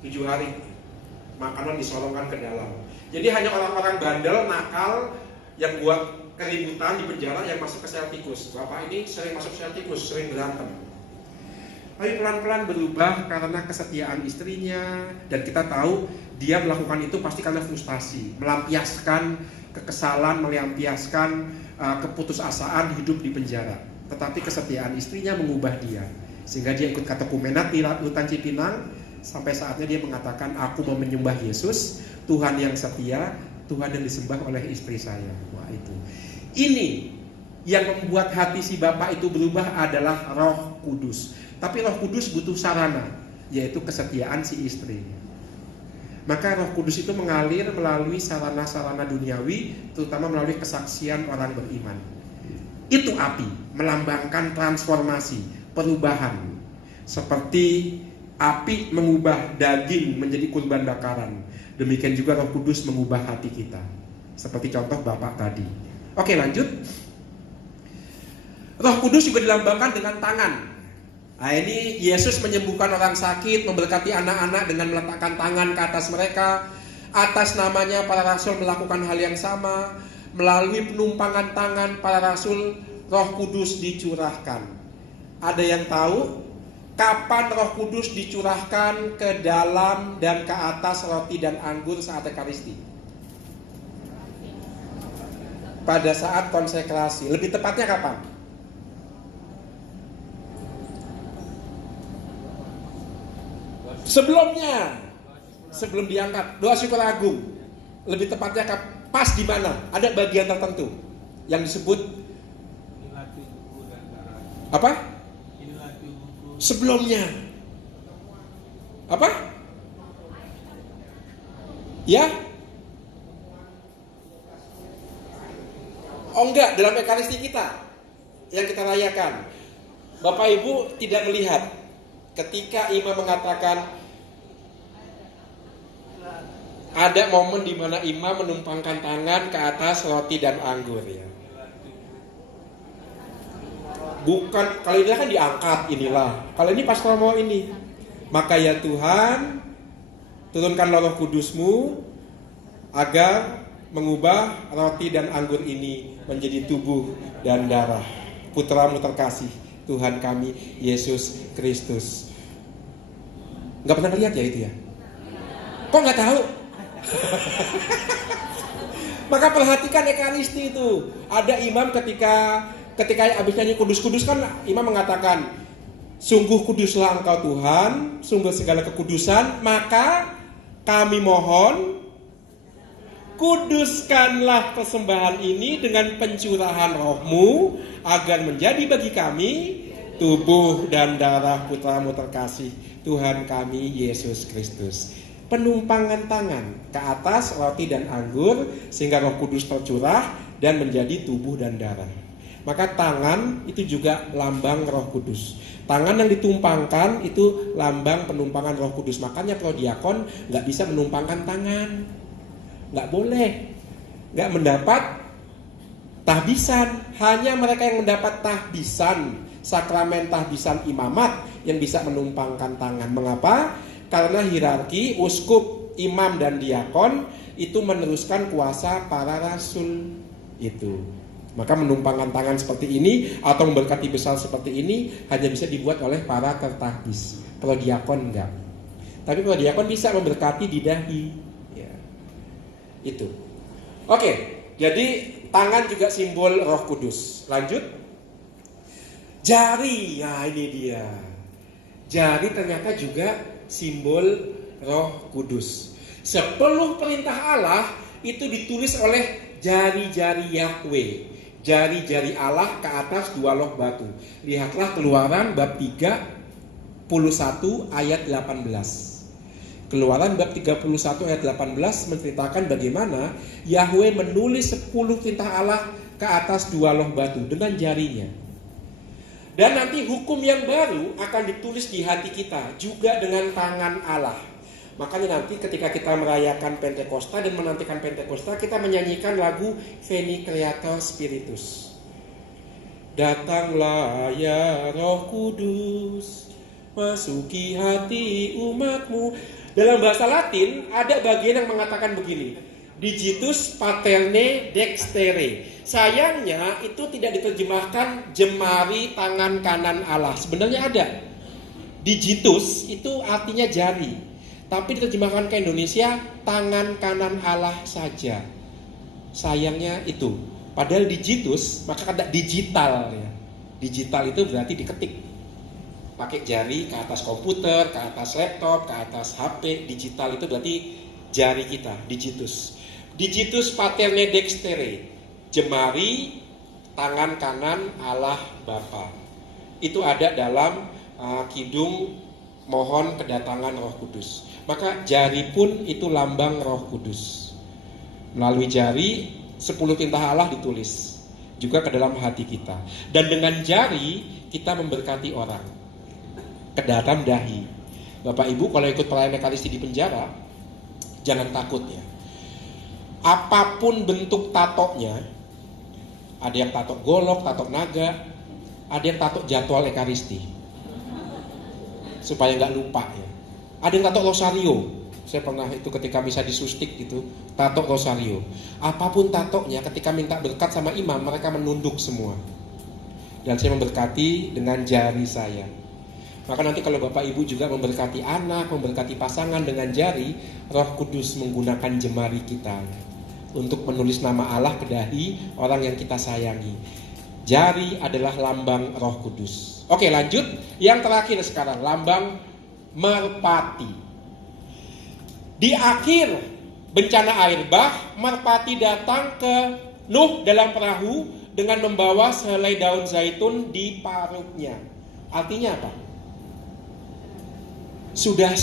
7 hari makanan disorongkan ke dalam. Jadi hanya orang-orang bandel, nakal, yang buat keributan di penjara yang masuk ke sel tikus. Bapak ini sering masuk sel tikus, sering berantem. Tapi pelan-pelan berubah karena kesetiaan istrinya. Dan kita tahu dia melakukan itu pasti karena frustasi, melampiaskan kekesalan, melampiaskan keputusasaan hidup di penjara. Tetapi kesetiaan istrinya mengubah dia, sehingga dia ikut katekumenat di Rutan Cipinang. Sampai saatnya dia mengatakan, aku mau menyembah Yesus, Tuhan yang setia, Tuhan yang disembah oleh istri saya. Wah, itu. Ini yang membuat hati si bapak itu berubah adalah Roh Kudus. Tapi Roh Kudus butuh sarana, yaitu kesetiaan si istri. Maka Roh Kudus itu mengalir melalui sarana-sarana duniawi, terutama melalui kesaksian orang beriman. Itu api, melambangkan transformasi, perubahan. Seperti api mengubah daging menjadi kurban bakaran, demikian juga Roh Kudus mengubah hati kita. Seperti contoh Bapak tadi. Oke, lanjut. Roh Kudus juga dilambangkan dengan tangan. Nah, ini Yesus menyembuhkan orang sakit, memberkati anak-anak dengan meletakkan tangan ke atas mereka. Atas namanya para rasul melakukan hal yang sama. Melalui penumpangan tangan para rasul, Roh Kudus dicurahkan. Ada yang tahu kapan Roh Kudus dicurahkan ke dalam dan ke atas roti dan anggur saat Ekaristi? Pada saat konsekrasi. Lebih tepatnya kapan? Sebelumnya, sebelum diangkat, doa syukur agung. Lebih tepatnya pas di mana? Ada bagian tertentu yang disebut apa? Sebelumnya. Apa? Ya? Oh enggak, dalam Ekaristi kita yang kita rayakan. Bapak Ibu tidak melihat ketika imam mengatakan, ada momen di mana imam menumpangkan tangan ke atas roti dan anggur, ya. Bukan, kalau ini kan diangkat inilah. Kalau ini pas mau ini. Maka ya Tuhan, turunkanlah Roh Kudus-Mu agar mengubah roti dan anggur ini menjadi tubuh dan darah Putra-Mu terkasih, Tuhan kami Yesus Kristus. Gak pernah lihat ya itu ya? Kok gak tahu? Maka perhatikan Ekaristi itu. Ada imam ketika habis nyanyi kudus-kudus kan imam mengatakan, sungguh kuduslah Engkau Tuhan, sungguh segala kekudusan, maka kami mohon kuduskanlah persembahan ini dengan pencurahan Roh-Mu agar menjadi bagi kami tubuh dan darah Putra-Mu terkasih, Tuhan kami Yesus Kristus. Penumpangan tangan ke atas roti dan anggur sehingga Roh Kudus tercurah dan menjadi tubuh dan darah. Maka tangan itu juga lambang Roh Kudus. Tangan yang ditumpangkan itu lambang penumpangan Roh Kudus. Makanya prodiakon gak bisa menumpangkan tangan, gak boleh, gak mendapat tahbisan. Hanya mereka yang mendapat tahbisan, sakramen tahbisan imamat, yang bisa menumpangkan tangan. Mengapa? Karena hierarki uskup, imam dan diakon itu meneruskan kuasa para rasul itu. Maka menumpangkan tangan seperti ini atau memberkati besar seperti ini hanya bisa dibuat oleh para tertahbis. Prodiakon enggak. Tapi prodiakon bisa memberkati di dahi, ya. Itu. Oke, jadi tangan juga simbol Roh Kudus. Lanjut. Jari, ya ini dia. Jari ternyata juga simbol Roh Kudus. 10 perintah Allah itu ditulis oleh jari-jari Yahweh. Jari-jari Allah ke atas 2 loh batu. Lihatlah Keluaran bab 31 ayat 18. Keluaran bab 31 ayat 18 menceritakan bagaimana Yahweh menulis 10 perintah Allah ke atas 2 loh batu dengan jarinya. Dan nanti hukum yang baru akan ditulis di hati kita juga dengan tangan Allah. Makanya nanti ketika kita merayakan Pentakosta dan menantikan Pentakosta, kita menyanyikan lagu Veni Creator Spiritus. Datanglah ya Roh Kudus, masuki hati umatmu. Dalam bahasa Latin ada bagian yang mengatakan begini, digitus paterne dextere. Sayangnya itu tidak diterjemahkan jemari tangan kanan Allah. Sebenarnya ada. Digitus itu artinya jari, tapi diterjemahkan ke Indonesia tangan kanan Allah saja. Sayangnya itu. Padahal digitus maka ada digital ya. Digital itu berarti diketik. Pakai jari ke atas komputer, ke atas laptop, ke atas HP. Digital itu berarti jari kita, digitus. Digitus paterne dextere, jemari tangan kanan Allah Bapa. Itu ada dalam kidung mohon kedatangan Roh Kudus. Maka jari pun itu lambang Roh Kudus. Melalui jari 10 tintah Allah ditulis juga ke dalam hati kita. Dan dengan jari kita memberkati orang ke dalam dahi. Bapak Ibu kalau ikut pelayanan Ekaristi di penjara, jangan takut ya. Apapun bentuk tatonya, ada yang tato golok, tato naga, ada yang tato jadwal Ekaristi supaya nggak lupa ya. Ada yang tato rosario. Saya pernah itu ketika bisa disustik gitu, tato rosario. Apapun tatonya, ketika minta berkat sama imam, mereka menunduk semua. Dan saya memberkati dengan jari saya. Maka nanti kalau Bapak Ibu juga memberkati anak, memberkati pasangan dengan jari, Roh Kudus menggunakan jemari kita untuk menulis nama Allah ke dahi orang yang kita sayangi. Jari adalah lambang Roh Kudus. Oke, lanjut. Yang terakhir sekarang, lambang merpati. Di akhir bencana air bah, merpati datang ke Nuh dalam perahu dengan membawa sehelai daun zaitun di parutnya. Artinya apa? Sudah